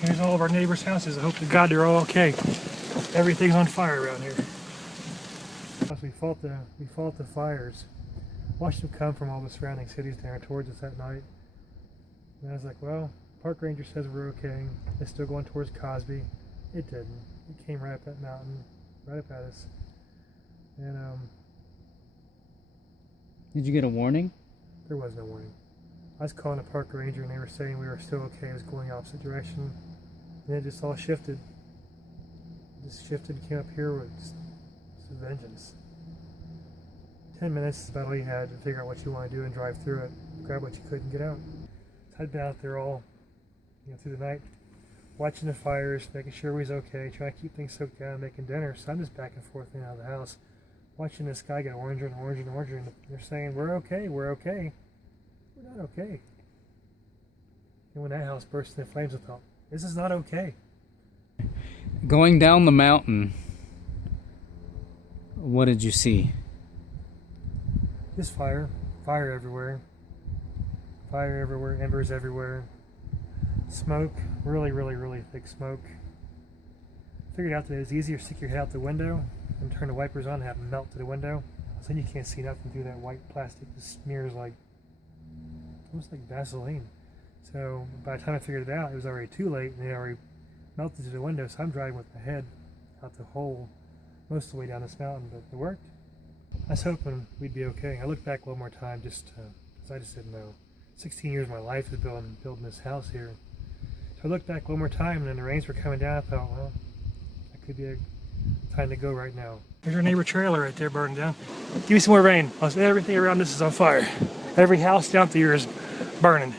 Here's all of our neighbors' houses. I hope to God they're all okay. Everything's on fire around here. We fought the fires. Watched them come from all the surrounding cities down towards us that night. And I was like, well, park ranger says we're okay. It's still going towards Cosby. It didn't. It came right up that mountain, right up at us. And did you get a warning? There was no warning. I was calling a park ranger and they were saying we were still okay. It was going the opposite direction. And it just all shifted. It just shifted and came up here with just vengeance. 10 minutes is about all you had to figure out what you want to do and drive through it. Grab what you could and get out. So I'd been out there all through the night, watching the fires, making sure we was okay, trying to keep things soaked down, making dinner. So I'm just back and forth in and out of the house, watching the sky get oranger and oranger and oranger, and they're saying, we're okay, we're okay. We're not okay. And when that house burst into flames, I thought, this is not okay. Going down the mountain, what did you see? Just fire. Fire everywhere. Fire everywhere, embers everywhere. Smoke, really, really, really thick smoke. Figured out that it was easier to stick your head out the window and turn the wipers on and have them melt to the window. So then you can't see nothing through that white plastic that smears like, almost like Vaseline. So by the time I figured it out, it was already too late and they already melted to the window. So I'm driving with my head out the hole most of the way down this mountain, but it worked. I was hoping we'd be okay. I looked back one more time just because I just didn't know. 16 years of my life is building this house here. So I looked back one more time and then the rains were coming down. I thought, well, that could be a time to go right now. There's our neighbor trailer right there burning down. Give me some more rain. Everything around this is on fire. Every house down through here is burning.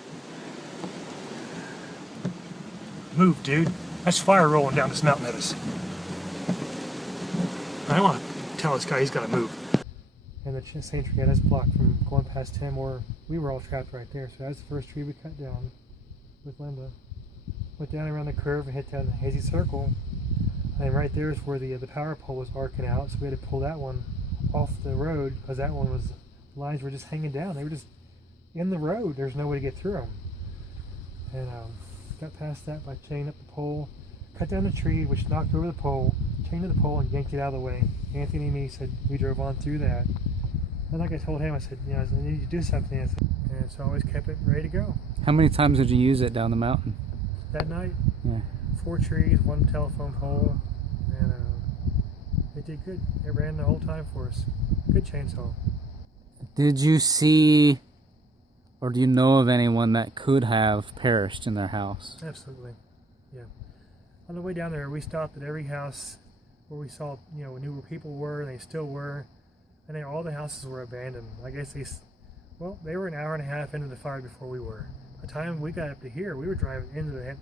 Move, dude. That's fire rolling down this mountain at us. I want to tell this guy he's got to move. And the same tree had us blocked from going past him, or we were all trapped right there. So that was the first tree we cut down with Linda. Went down around the curve and hit down the hazy circle. And right there is where the power pole was arcing out, so we had to pull that one off the road because that one was, the lines were just hanging down. They were just in the road. There's no way to get through them. And got past that by chaining up the pole, cut down the tree, which knocked over the pole, chained to the pole, and yanked it out of the way. Anthony and me said we drove on through that. And like I told him, I said, I need to do something, Anthony. And so I always kept it ready to go. How many times did you use it down the mountain? That night, yeah. 4 trees, 1 telephone pole, and it did good. It ran the whole time for us. Good chainsaw. Did you see, or do you know of anyone that could have perished in their house? Absolutely, yeah. On the way down there, we stopped at every house where we saw, we knew where people were, and they still were, and then all the houses were abandoned. I guess they were an hour and a half into the fire before we were. By the time we got up to here, we were driving into the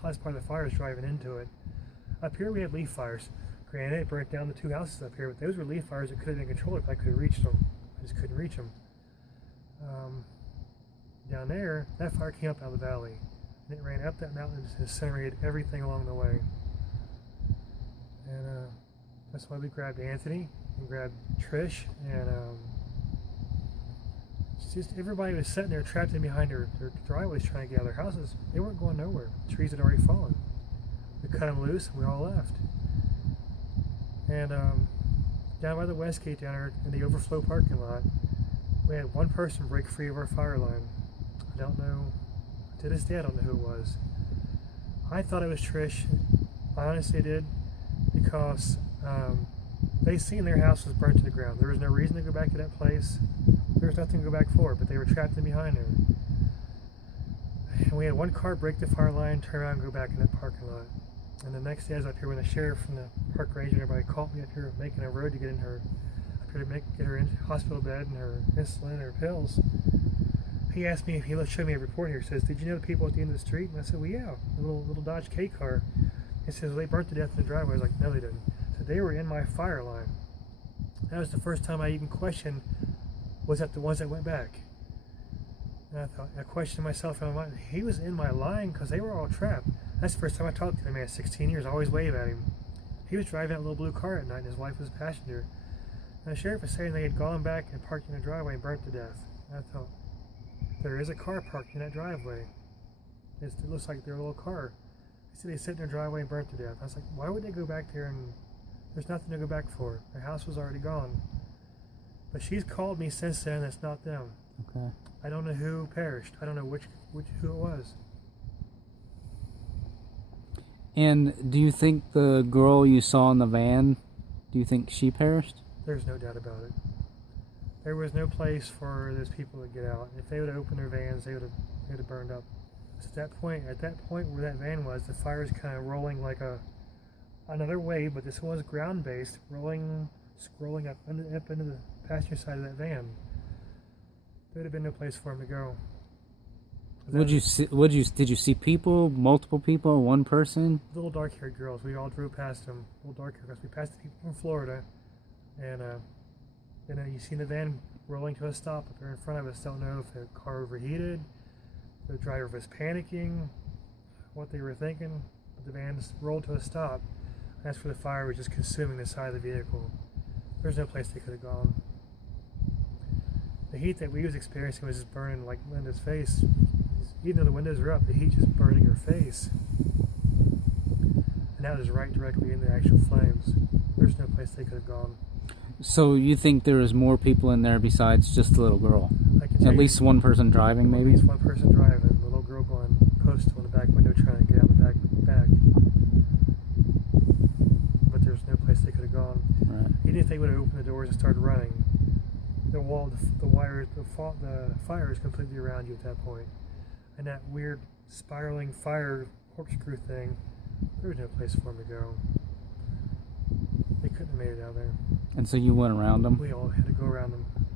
hottest part of the fire was driving into it. Up here we had leaf fires. Granted, it burnt down the 2 houses up here, but those were leaf fires that could have been controlled if I could have reached them. I just couldn't reach them. Down there, that fire came up out of the valley, and it ran up that mountain and just incinerated everything along the way. And that's why we grabbed Anthony and grabbed Trish, and just everybody was sitting there trapped in behind their driveways trying to get out of their houses. They weren't going nowhere. The trees had already fallen. We cut them loose and we all left. And down by the west gate down there in the overflow parking lot, we had 1 person break free of our fire line. I don't know, to this day I don't know who it was. I thought it was Trish. I honestly did, because they seen their house was burnt to the ground. There was no reason to go back to that place. There was nothing to go back for, but they were trapped in behind there. And we had 1 car break the fire line, turn around and go back in that parking lot. And the next day I was up here when the sheriff and the park ranger and everybody called me up here making a road to get in her, up here to get her in hospital bed and her insulin and her pills. He asked me, he showed me a report here, says, did you know the people at the end of the street? And I said, well, yeah, the little Dodge K car. He says, well, they burnt to death in the driveway. I was like, no, they didn't. So they were in my fire line. That was the first time I even questioned, was that the ones that went back? And I questioned myself in my mind. He was in my line because they were all trapped. That's the first time I talked to the man. 16 years, I always wave at him. He was driving that little blue car at night and his wife was a passenger. And the sheriff was saying they had gone back and parked in the driveway and burnt to death. And I thought, there is a car parked in that driveway. It looks like their little car. They said they sit in their driveway and burnt to death. I was like, why would they go back there and there's nothing to go back for? Their house was already gone. But she's called me since then. It's not them. Okay. I don't know who perished. I don't know who it was. And do you think the girl you saw in the van, do you think she perished? There's no doubt about it. There was no place for those people to get out. If they would have opened their vans, they would have burned up. So at that point where that van was, the fire was kind of rolling like another wave, but this one was ground based, scrolling up into the passenger side of that van. There would have been no place for him to go. Did you see people, multiple people, one person? Little dark-haired girls. We all drove past them. Little dark-haired girls. We passed the people from Florida, and you see the van rolling to a stop up there in front of us. Don't know if the car overheated, the driver was panicking, what they were thinking. But the van rolled to a stop. And that's where the fire was just consuming the side of the vehicle. There's no place they could have gone. The heat that we was experiencing was just burning like Linda's face. Even though the windows are up, the heat just burning her face. And that was right directly in the actual flames. There's no place they could have gone. So you think there was more people in there besides just the little girl? At least one person driving, maybe? At least one person driving. The little girl going postal on the back window trying to get out the back. But there's no place they could have gone. Right. Even if they would have opened the doors and started running, the fire is completely around you at that point. And that weird spiraling fire corkscrew thing, there was no place for them to go. They couldn't have made it out there. And so you went around them? We all had to go around them.